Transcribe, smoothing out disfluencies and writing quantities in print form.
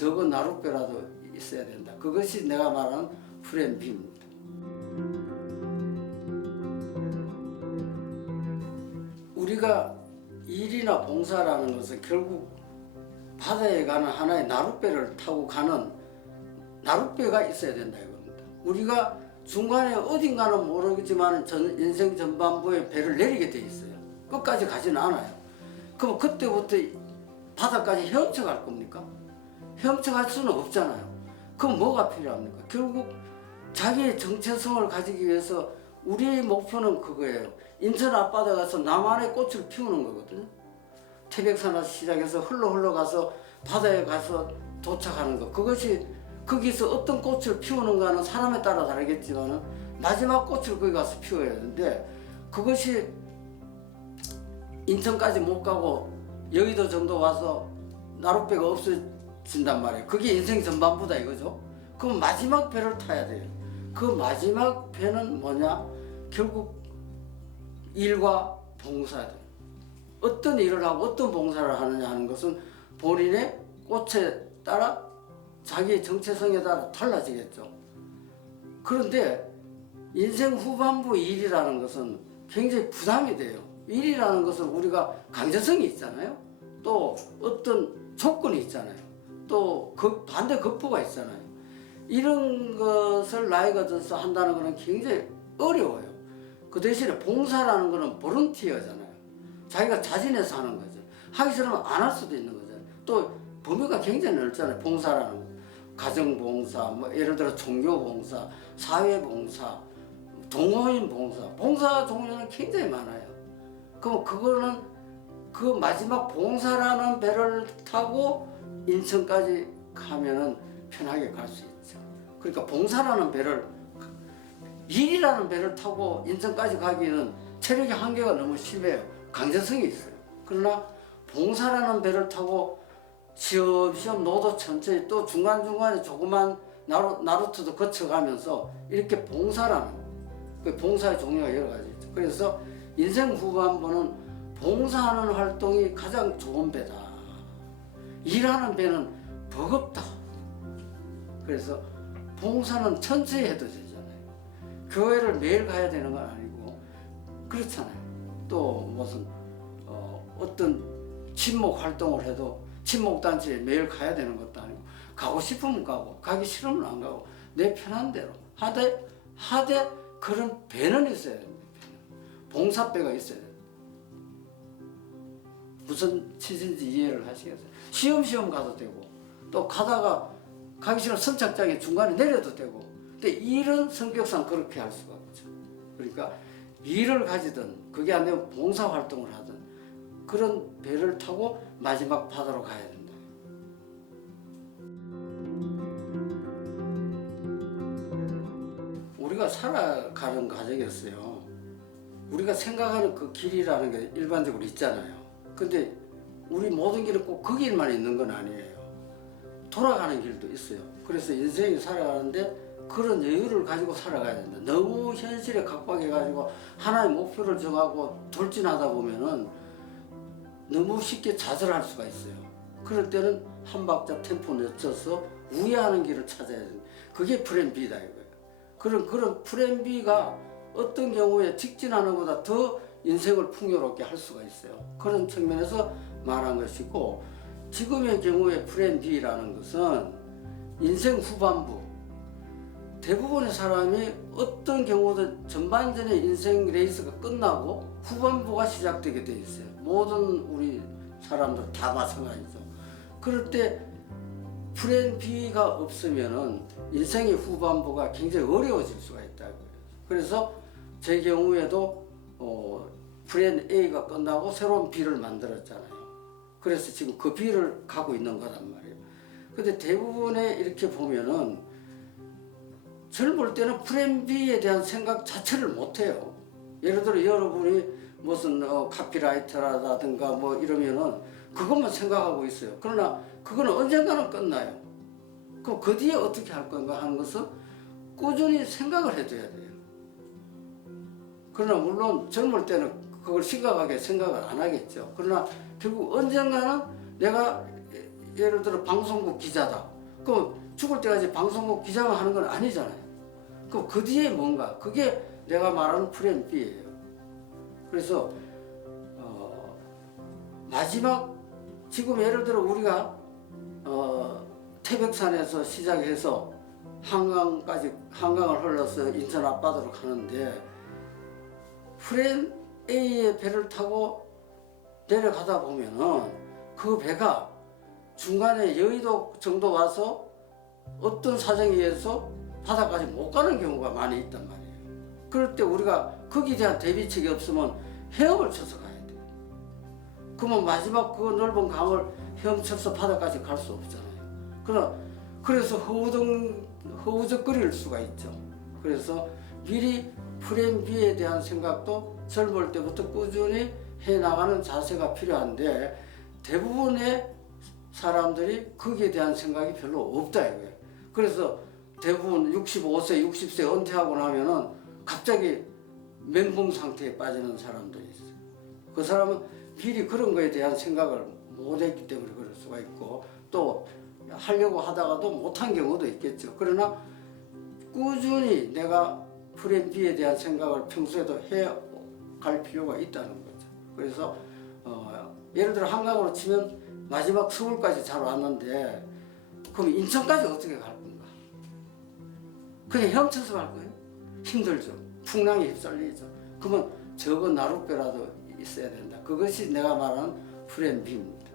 적은 나룻배라도 있어야 된다. 그것이 내가 말하는 플랜 B입니다. 우리가 일이나 봉사라는 것은 결국 바다에 가는 하나의 나룻배를 타고 가는 나룻배가 있어야 된다 이겁니다. 우리가 중간에 어딘가는 모르겠지만 인생 전반부에 배를 내리게 돼 있어요. 끝까지 가지는 않아요. 그럼 그때부터 바다까지 헤엄쳐갈 겁니까? 헤엄쳐갈 수는 없잖아요. 그럼 뭐가 필요합니까? 결국 자기의 정체성을 가지기 위해서 우리의 목표는 그거예요. 인천 앞바다 가서 나만의 꽃을 피우는 거거든요. 태백산에서 시작해서 흘러가서 바다에 가서 도착하는 거. 그것이 거기서 어떤 꽃을 피우는가는 사람에 따라 다르겠지만 마지막 꽃을 거기 가서 피워야 되는데 그것이 인천까지 못 가고 여의도 정도 와서 나룻배가 없어진단 말이에요. 그게 인생 전반부다 이거죠. 그럼 마지막 배를 타야 돼요. 그 마지막 배는 뭐냐? 결국 일과 봉사다. 어떤 일을 하고 어떤 봉사를 하느냐 하는 것은 본인의 꽃에 따라 자기의 정체성에 따라 달라지겠죠. 그런데 인생 후반부 일이라는 것은 굉장히 부담이 돼요. 일이라는 것은 우리가 강제성이 있잖아요. 또 어떤 조건이 있잖아요. 또 반대 극부가 있잖아요. 이런 것을 나이가 들어서 한다는 것은 굉장히 어려워요. 그 대신에 봉사라는 것은 볼런티어잖아요. 자기가 자진해서 하는 거죠. 하기 싫으면 안 할 수도 있는 거잖아요. 또 범위가 굉장히 넓잖아요. 봉사라는 거. 가정봉사, 뭐 예를 들어 종교봉사, 사회봉사, 동호인 봉사 종류는 굉장히 많아요. 그럼 그거는 그 마지막 봉사라는 배를 타고 인천까지 가면은 편하게 갈 수 있죠. 그러니까 봉사라는 배를 일이라는 배를 타고 인천까지 가기에는 체력의 한계가 너무 심해요. 강제성이 있어요. 그러나 봉사라는 배를 타고 시험시험 노도 천천히 또 중간중간에 조그만 나루트도 거쳐가면서 이렇게 봉사라는 그 봉사의 종류가 여러 가지 있죠. 그래서 인생 후반부는 봉사하는 활동이 가장 좋은 배다. 일하는 배는 버겁다. 그래서 봉사는 천천히 해도 되잖아요. 교회를 매일 가야 되는 건 아니고 그렇잖아요. 또 무슨 어떤 친목 활동을 해도 친목단체에 매일 가야 되는 것도 아니고 가고 싶으면 가고 가기 싫으면 안 가고 내 편한 대로 하되 그런 배는 있어야 됩니다. 봉사배가 있어야 돼요. 무슨 취지인지 이해를 하시겠어요? 시험시험 가도 되고 또 가다가 가기 싫으면 선착장에 중간에 내려도 되고 근데 일은 성격상 그렇게 할 수가 없죠. 그러니까 일을 가지든 그게 안 되면 봉사활동을 하든 그런 배를 타고 마지막 바다로 가야 된다. 우리가 살아가는 과정이었어요. 우리가 생각하는 그 길이라는 게 일반적으로 있잖아요. 근데 우리 모든 길은 꼭 그 길만 있는 건 아니에요. 돌아가는 길도 있어요. 그래서 인생이 살아가는데 그런 여유를 가지고 살아가야 된다. 너무 현실에 각박해가지고 하나의 목표를 정하고 돌진하다 보면은 너무 쉽게 좌절할 수가 있어요. 그럴 때는 한 박자 템포 늦춰서 우회하는 길을 찾아야 된다. 그게 플랜 B다 이거예요. 그런 플랜 B가 어떤 경우에 직진하는 것보다 더 인생을 풍요롭게 할 수가 있어요. 그런 측면에서 말한 것이고 지금의 경우에 플랜 B라는 것은 인생 후반부 대부분의 사람이 어떤 경우든 전반전의 인생 레이스가 끝나고 후반부가 시작되게 돼 있어요. 모든 우리 사람들 다 마찬가지죠. 그럴 때 플랜 B가 없으면은 인생의 후반부가 굉장히 어려워질 수가 있다고요. 그래서 제 경우에도 플랜 A가 끝나고 새로운 B를 만들었잖아요. 그래서 지금 그 B를 가고 있는 거란 말이에요. 근데 대부분의 이렇게 보면은 젊을 때는 플랜 B에 대한 생각 자체를 못해요. 예를 들어 여러분이 무슨 카피라이터라든가 뭐 이러면은 그것만 생각하고 있어요. 그러나 그거는 언젠가는 끝나요. 그럼 그 뒤에 어떻게 할 건가 하는 것은 꾸준히 생각을 해둬야 돼요. 그러나 물론 젊을 때는 그걸 심각하게 생각을 안 하겠죠. 그러나 결국 언젠가는 내가 예를 들어 방송국 기자다. 그럼 죽을 때까지 방송국 기자만 하는 건 아니잖아요. 그럼 그 뒤에 뭔가 그게 내가 말하는 플랜 B예요. 그래서 마지막 지금 예를 들어 우리가 태백산에서 시작해서 한강을 흘러서 인천 앞바다로 가는데 플랜 A의 배를 타고 내려가다 보면은 그 배가 중간에 여의도 정도 와서 어떤 사정에 의해서 바다까지 못 가는 경우가 많이 있단 말이에요. 그럴 때 우리가 거기에 대한 대비책이 없으면 헤엄을 쳐서 가야 돼요. 그러면 마지막 그 넓은 강을 헤엄쳐서 바다까지 갈 수 없잖아요. 그래서 허우적거릴 수가 있죠. 그래서 미리 플랜 B에 대한 생각도 젊을 때부터 꾸준히 해나가는 자세가 필요한데 대부분의 사람들이 거기에 대한 생각이 별로 없다 이거예요. 그래서 대부분 65세, 60세 은퇴하고 나면은 갑자기 멘붕 상태에 빠지는 사람들이 있어요. 그 사람은 미리 그런 거에 대한 생각을 못 했기 때문에 그럴 수가 있고 또 하려고 하다가도 못한 경우도 있겠죠. 그러나 꾸준히 내가 플랜 B에 대한 생각을 평소에도 해 갈 필요가 있다는 거죠. 그래서 예를 들어 한강으로 치면 마지막 서울까지 잘 왔는데 그럼 인천까지 어떻게 갈 건가? 그냥 헤엄쳐서 갈 거예요? 힘들죠. 풍랑에 휩쓸리죠. 그러면 적은 나룻배라도 있어야 된다. 그것이 내가 말하는 플랜 B입니다.